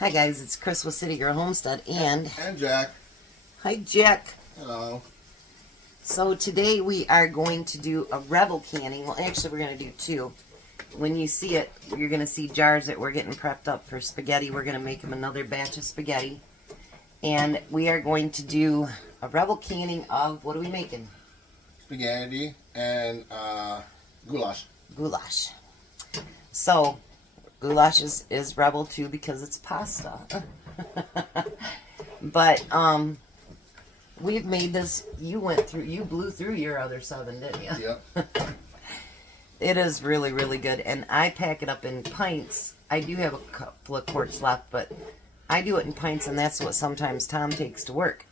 Hi guys, it's Chris with City Girl Homestead and Jack. Hi Jack. Hello. So today we are going to do a Rebel canning. Well, actually we're going to do two. When you see it, you're going to see jars that we're getting prepped up for spaghetti. We're going to make them another batch of spaghetti. And we are going to do a Rebel canning of, what are we making? Spaghetti and goulash. Goulash. So, goulash is Rebel too because it's pasta. But, we've made this, you blew through your other southern, didn't you? Yep. It is really, really good. And I pack it up in pints. I do have a couple of quarts left, but I do it in pints, and that's what sometimes Tom takes to work.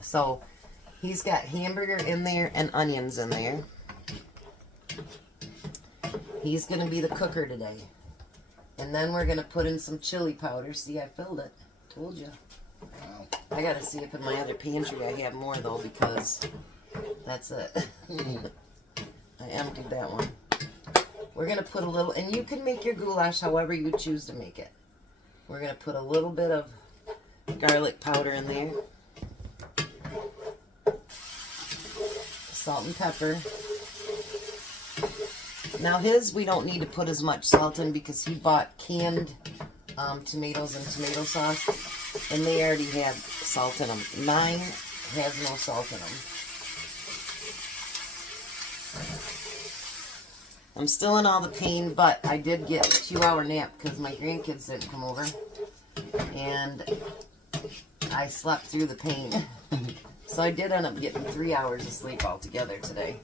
So, he's got hamburger in there and onions in there. He's going to be the cooker today. And then we're going to put in some chili powder. See, I filled it. Told you. Wow. I got to see if in my other pantry I have more, though, because that's it. I emptied that one. We're going to put a little, and you can make your goulash however you choose to make it. We're going to put a little bit of garlic powder in there. Salt and pepper. Now his, we don't need to put as much salt in because he bought canned tomatoes and tomato sauce, and they already had salt in them. Mine has no salt in them. I'm still in all the pain, but I did get a 2-hour nap because my grandkids didn't come over, and I slept through the pain. So I did end up getting 3 hours of sleep altogether today.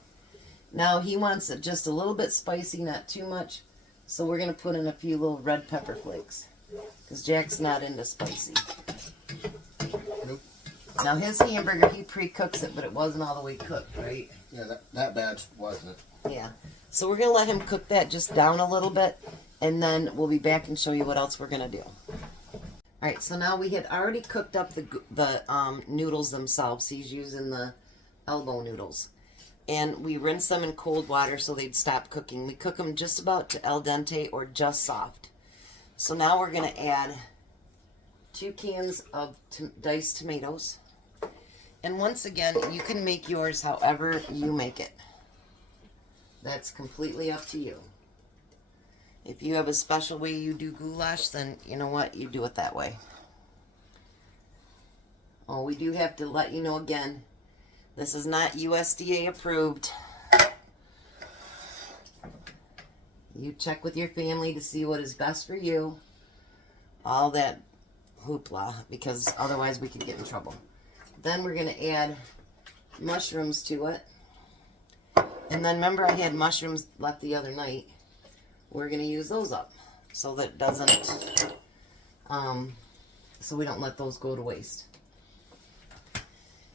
Now he wants it just a little bit spicy, not too much, so we're going to put in a few little red pepper flakes because Jack's not into spicy. Nope. Now his hamburger, he pre-cooks it, but it wasn't all the way cooked, right? Yeah, that batch wasn't it. Yeah. So we're going to let him cook that just down a little bit, and then we'll be back and show you what else we're going to do. Alright, so now we had already cooked up the noodles themselves. He's using the elbow noodles. And we rinse them in cold water so they'd stop cooking. We cook them just about to al dente or just soft. So now we're going to add 2 cans of diced tomatoes. And once again, you can make yours however you make it. That's completely up to you. If you have a special way you do goulash, then you know what? You do it that way. Oh, we do have to let you know again, this is not USDA approved. You check with your family to see what is best for you. All that hoopla, because otherwise we could get in trouble. Then we're going to add mushrooms to it. And then remember I had mushrooms left the other night. We're going to use those up so that it doesn't, so we don't let those go to waste.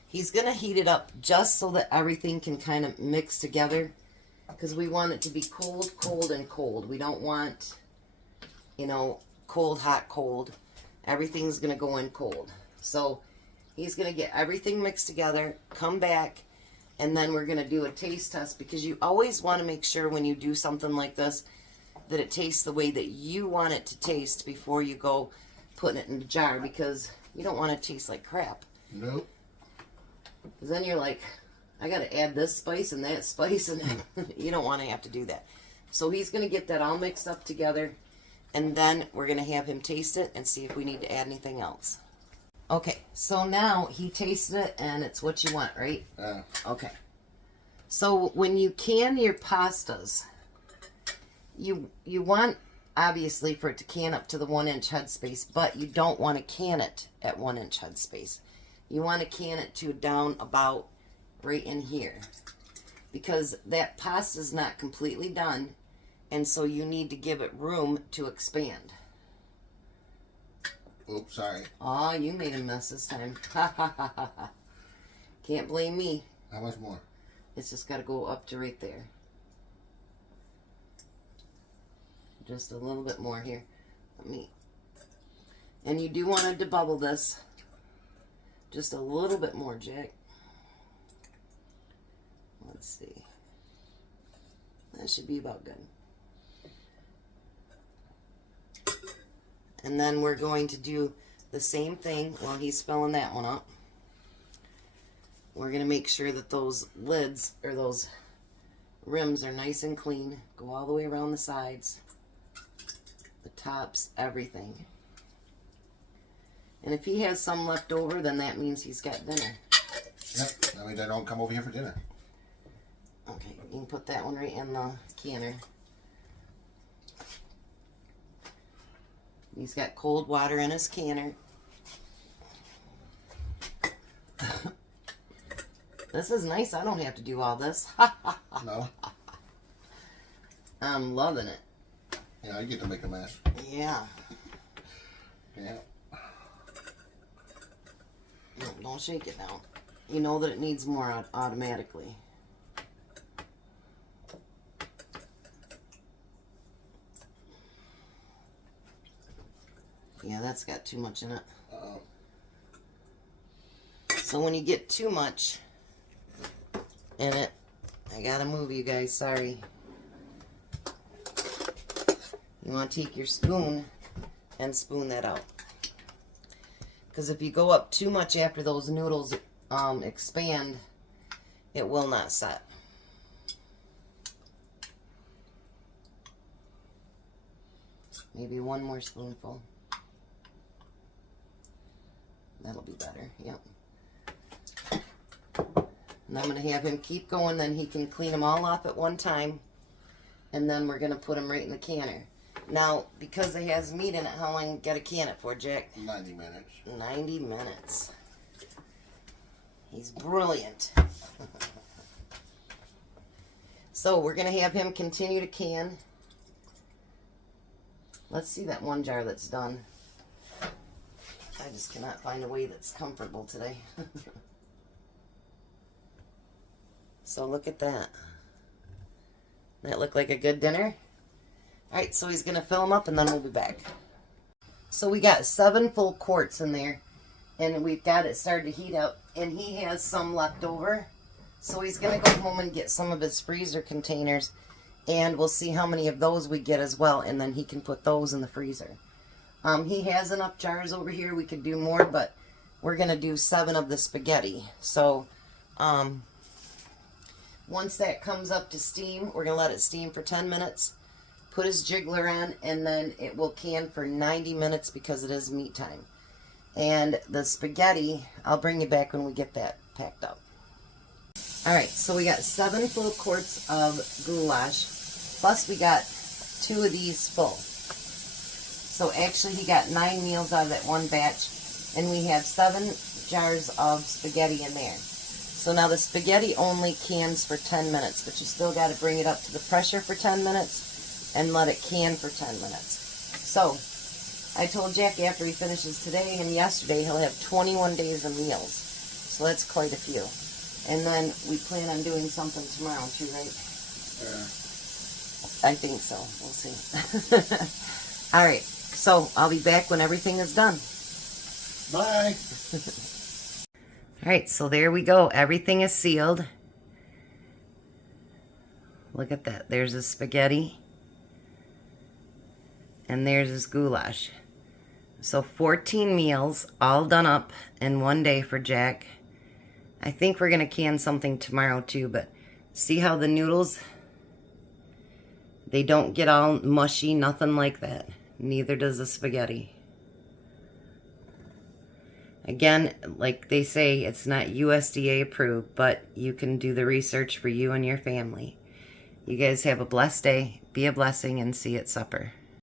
He's going to heat it up just so that everything can kind of mix together because we want it to be cold, cold, and cold. We don't want, you know, cold, hot, cold. Everything's going to go in cold. So he's going to get everything mixed together, come back, and then we're going to do a taste test because you always want to make sure when you do something like this that it tastes the way that you want it to taste before you go putting it in the jar because you don't want it to taste like crap. Nope. Because then you're like, I got to add this spice and that spice, and you don't want to have to do that. So he's going to get that all mixed up together, and then we're going to have him taste it and see if we need to add anything else. Okay, so now he tasted it, and it's what you want, right? Yeah. Okay. So when you can your pastas, you want, obviously, for it to can up to the 1-inch headspace, but you don't want to can it at 1-inch headspace. You want to can it to down about right in here because that pasta is not completely done, and so you need to give it room to expand. Oops, sorry. Oh, you made a mess this time. Ha ha ha ha ha. Can't blame me. How much more? It's just got to go up to right there. Just a little bit more here. And you do want to debubble this. Just a little bit more, Jack. Let's see. That should be about good. And then we're going to do the same thing while he's filling that one up. We're going to make sure that those lids, or those rims, are nice and clean. Go all the way around the sides, the tops, everything. And if he has some left over, then that means he's got dinner. Yep, that means I don't come over here for dinner. Okay, you can put that one right in the canner. He's got cold water in his canner. This is nice. I don't have to do all this. No. I'm loving it. Yeah, I get to make a mess. Yeah. Yeah. No, don't shake it now. You know that it needs more automatically. Yeah, that's got too much in it. Uh-oh. So when you get too much in it, I gotta move you guys, sorry. You want to take your spoon and spoon that out. Because if you go up too much after those noodles expand, it will not set. Maybe one more spoonful. That'll be better, yep. And I'm going to have him keep going, then he can clean them all off at one time. And then we're going to put them right in the canner. Now, because it has meat in it, how long you got to can it for, Jack? 90 minutes. 90 minutes. He's brilliant. So we're going to have him continue to can. Let's see that one jar that's done. I just cannot find a way that's comfortable today. So look at that. That look like a good dinner? Alright, so he's going to fill them up and then we'll be back. So we got 7 full quarts in there. And we've got it started to heat up. And he has some left over. So he's going to go home and get some of his freezer containers. And we'll see how many of those we get as well. And then he can put those in the freezer. He has enough jars over here. We could do more, but we're going to do 7 of the spaghetti. So, once that comes up to steam, we're going to let it steam for 10 minutes. Put his jiggler on, and then it will can for 90 minutes because it is meat time. And the spaghetti, I'll bring you back when we get that packed up. Alright, so we got 7 full quarts of goulash. Plus we got 2 of these full. So actually he got 9 meals out of that one batch. And we have 7 jars of spaghetti in there. So now the spaghetti only cans for 10 minutes. But you still got to bring it up to the pressure for 10 minutes. And let it can for 10 minutes. So, I told Jack after he finishes today and yesterday he'll have 21 days of meals. So that's quite a few. And then we plan on doing something tomorrow too, right? I think so. We'll see. Alright, so I'll be back when everything is done. Bye. Alright, so there we go. Everything is sealed. Look at that. There's his spaghetti. And there's his goulash. So 14 meals, all done up in one day for Jack. I think we're going to can something tomorrow too, but see how the noodles, they don't get all mushy, nothing like that. Neither does the spaghetti. Again, like they say, it's not USDA approved, but you can do the research for you and your family. You guys have a blessed day, be a blessing, and see you at supper.